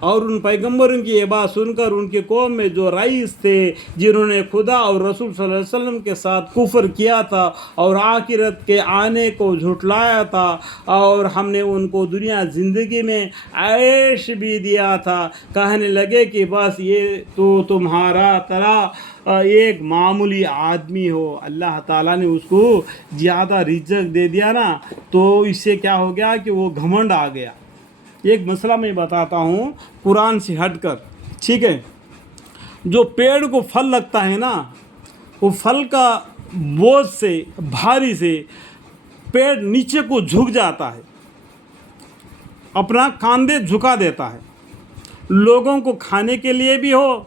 اور ان پیغمبروں کی یہ بات سن کر ان کی قوم میں جو رئیس تھے جنہوں نے خدا اور رسول صلی اللہ علیہ وسلم کے ساتھ کفر کیا تھا اور آخرت کے آنے کو جھٹلایا تھا، اور ہم نے ان کو دنیا زندگی میں عیش بھی دیا تھا، کہنے لگے کہ بس یہ تو تمہارا طرح ایک معمولی آدمی ہو۔ اللہ تعالیٰ نے اس کو زیادہ رزق دے دیا نا، تو اس سے کیا ہو گیا کہ وہ گھمنڈ آ گیا۔ ایک مسئلہ میں بتاتا ہوں قرآن سے ہٹ کر، ٹھیک ہے؟ جو پیڑ کو پھل لگتا ہے نا، وہ پھل کا بوجھ سے، بھاری سے پیڑ نیچے کو جھک جاتا ہے، اپنا کاندھے جھکا دیتا ہے، لوگوں کو کھانے کے لیے بھی ہو،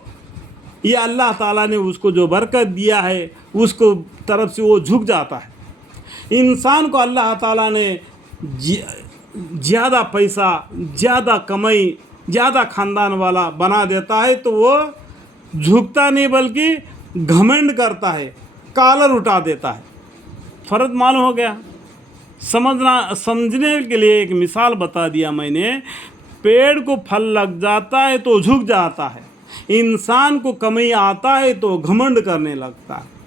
یہ اللہ تعالیٰ نے اس کو جو برکت دیا ہے اس کو طرف سے وہ جھک جاتا ہے۔ انسان کو اللہ تعالیٰ نے زیادہ پیسہ، زیادہ کمائی، زیادہ خاندان والا بنا دیتا ہے تو وہ جھکتا نہیں بلکہ گھمنڈ کرتا ہے، کالر اٹھا دیتا ہے۔ فرق معلوم ہو گیا؟ سمجھنے کے لیے ایک مثال بتا دیا میں نے۔ پیڑ کو پھل لگ جاتا ہے تو جھک جاتا ہے، انسان کو کمائی آتا ہے تو گھمنڈ کرنے لگتا ہے۔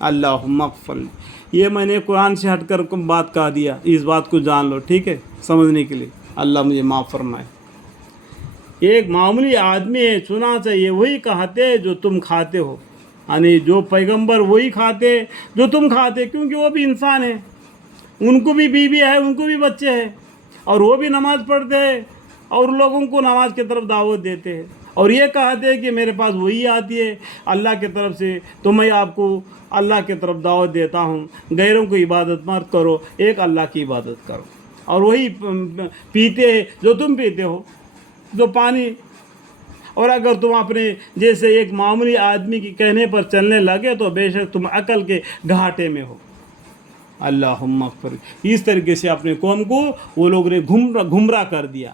اللہم اغفر لی، یہ میں نے قرآن سے ہٹ کر بات کہا دیا، اس بات کو جان لو، ٹھیک ہے؟ سمجھنے کے لیے اللہ مجھے معاف فرمائے۔ ایک معمولی آدمی ہے، سنا چاہیے، وہی کھاتے جو تم کھاتے ہو، یعنی جو پیغمبر وہی کھاتے جو تم کھاتے، کیونکہ وہ بھی انسان ہے، ان کو بھی بیوی ہے، ان کو بھی بچے ہیں، اور وہ بھی نماز پڑھتے ہیں اور لوگوں کو نماز کی طرف دعوت دیتے ہیں، اور یہ کہتے ہیں کہ میرے پاس وہی آتی ہے اللہ کی طرف سے، تو میں آپ کو اللہ کی طرف دعوت دیتا ہوں، غیروں کو عبادت مت کرو، ایک اللہ کی عبادت کرو، اور وہی پیتے ہیں جو تم پیتے ہو، جو پانی۔ اور اگر تم اپنے جیسے ایک معمولی آدمی کے کہنے پر چلنے لگے تو بے شک تم عقل کے گھاٹے میں ہو۔ اللہم اغفر۔ اس طریقے سے اپنے قوم کو وہ لوگ نے گمراہ کر دیا،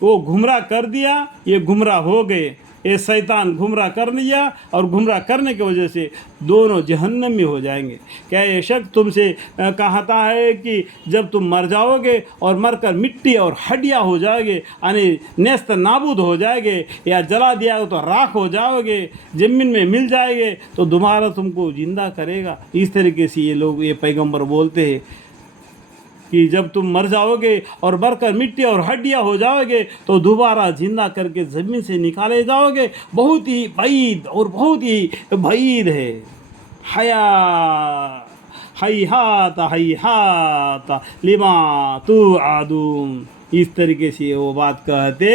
وہ گمراہ کر دیا، یہ گمراہ ہو گئے، یہ شیطان گمراہ کر لیا، اور گمراہ کرنے کی وجہ سے دونوں جہنم میں ہو جائیں گے۔ کیا یہ شک تم سے کہتا ہے کہ جب تم مر جاؤ گے اور مر کر مٹی اور ہڈیاں ہو جاؤ گے، یعنی نیست نابود ہو جائے گے، یا جلا دیا گا تو راکھ ہو جاؤ گے، زمین میں مل جائے گے، تو دوبارہ تم کو زندہ کرے گا؟ اس طریقے سے یہ لوگ، یہ پیغمبر بولتے ہیں کہ جب تم مر جاؤ گے اور مر کر مٹی اور ہڈیاں ہو جاؤ گے تو دوبارہ زندہ کر کے زمین سے نکالے جاؤ گے۔ بہت ہی بعید اور بہت ہی بعید ہے۔ ہیہات ہیہات لما توعدون، اس طریقے سے وہ بات کہتے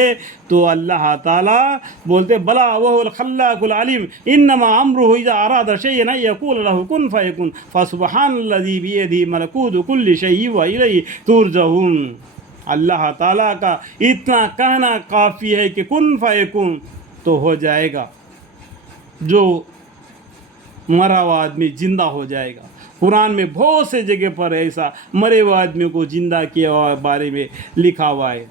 تو اللہ تعالیٰ بولتے بلا وهو الخلاق العلیم انما امرہ اذا اراد شیئا ان یقول له کن فیکن فسبحان الذی بیدہ ملکوت کل شیء والیہ ترجعون۔ اللہ تعالیٰ کا اتنا کہنا کافی ہے کہ کن فیکن تو ہو جائے گا، جو مرا ہوا آدمی زندہ ہو جائے گا۔ قرآن میں بہت سے جگہ پر ایسا مرے ہوئے آدمی کو زندہ کیا ہوا بارے میں لکھا ہوا ہے۔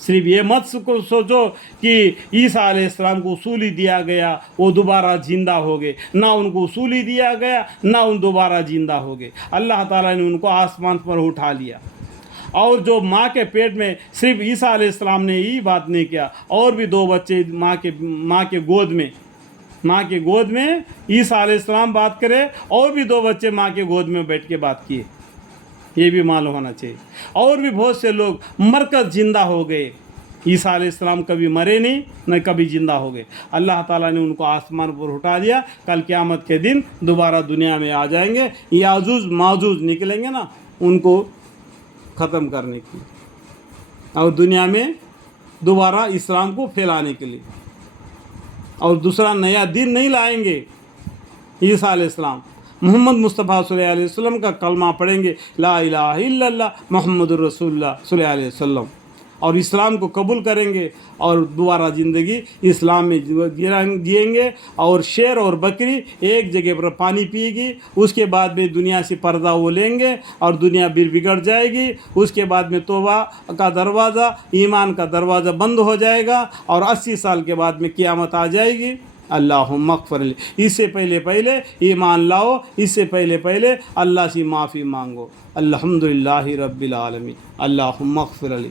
صرف یہ مت سوچو کہ عیسیٰ علیہ السلام کو اصولی دیا گیا وہ دوبارہ زندہ ہو گئے، نہ ان کو اصولی دیا گیا نہ ان دوبارہ زندہ ہو گئے، اللہ تعالیٰ نے ان کو آسمان پر اٹھا لیا۔ اور جو ماں کے پیٹ میں صرف عیسیٰ علیہ السلام نے یہ بات نہیں کیا، اور بھی 2 بچے ماں کے گود میں عیسیٰ علیہ السلام بات کرے، اور بھی 2 بچے ماں کے گود میں بیٹھ کے بات کیے، یہ بھی معلوم ہونا چاہیے۔ اور بھی بہت سے لوگ مر کر زندہ ہو گئے، عیسیٰ علیہ السلام کبھی مرے نہیں نہ کبھی زندہ ہو گئے، اللہ تعالیٰ نے ان کو آسمان پر اٹھا دیا۔ کل قیامت کے دن دوبارہ دنیا میں آ جائیں گے، یاجوج ماجوج نکلیں گے نا ان کو ختم کرنے کے لیے، اور دنیا میں دوبارہ اسلام کو پھیلانے کے لیے، اور دوسرا نیا دین نہیں لائیں گے۔ عیسیٰ علیہ السلام محمد مصطفیٰ صلی اللہ علیہ وسلم کا کلمہ پڑھیں گے، لا الہ الا اللہ محمد الرسول اللہ صلی اللہ علیہ وسلم، اور اسلام کو قبول کریں گے، اور دوبارہ زندگی اسلام میں جئیں گے، اور شیر اور بکری ایک جگہ پر پانی پیے گی، اس کے بعد میں دنیا سے پردہ وہ لیں گے اور دنیا بگڑ جائے گی، اس کے بعد میں توبہ کا دروازہ، ایمان کا دروازہ بند ہو جائے گا، اور 80 سال کے بعد میں قیامت آ جائے گی۔ اللہم اغفر لی، اس سے پہلے ایمان لاؤ، اس سے پہلے اللہ سے معافی مانگو۔ الحمدللہ رب العالمین۔ اللہم اغفر لی۔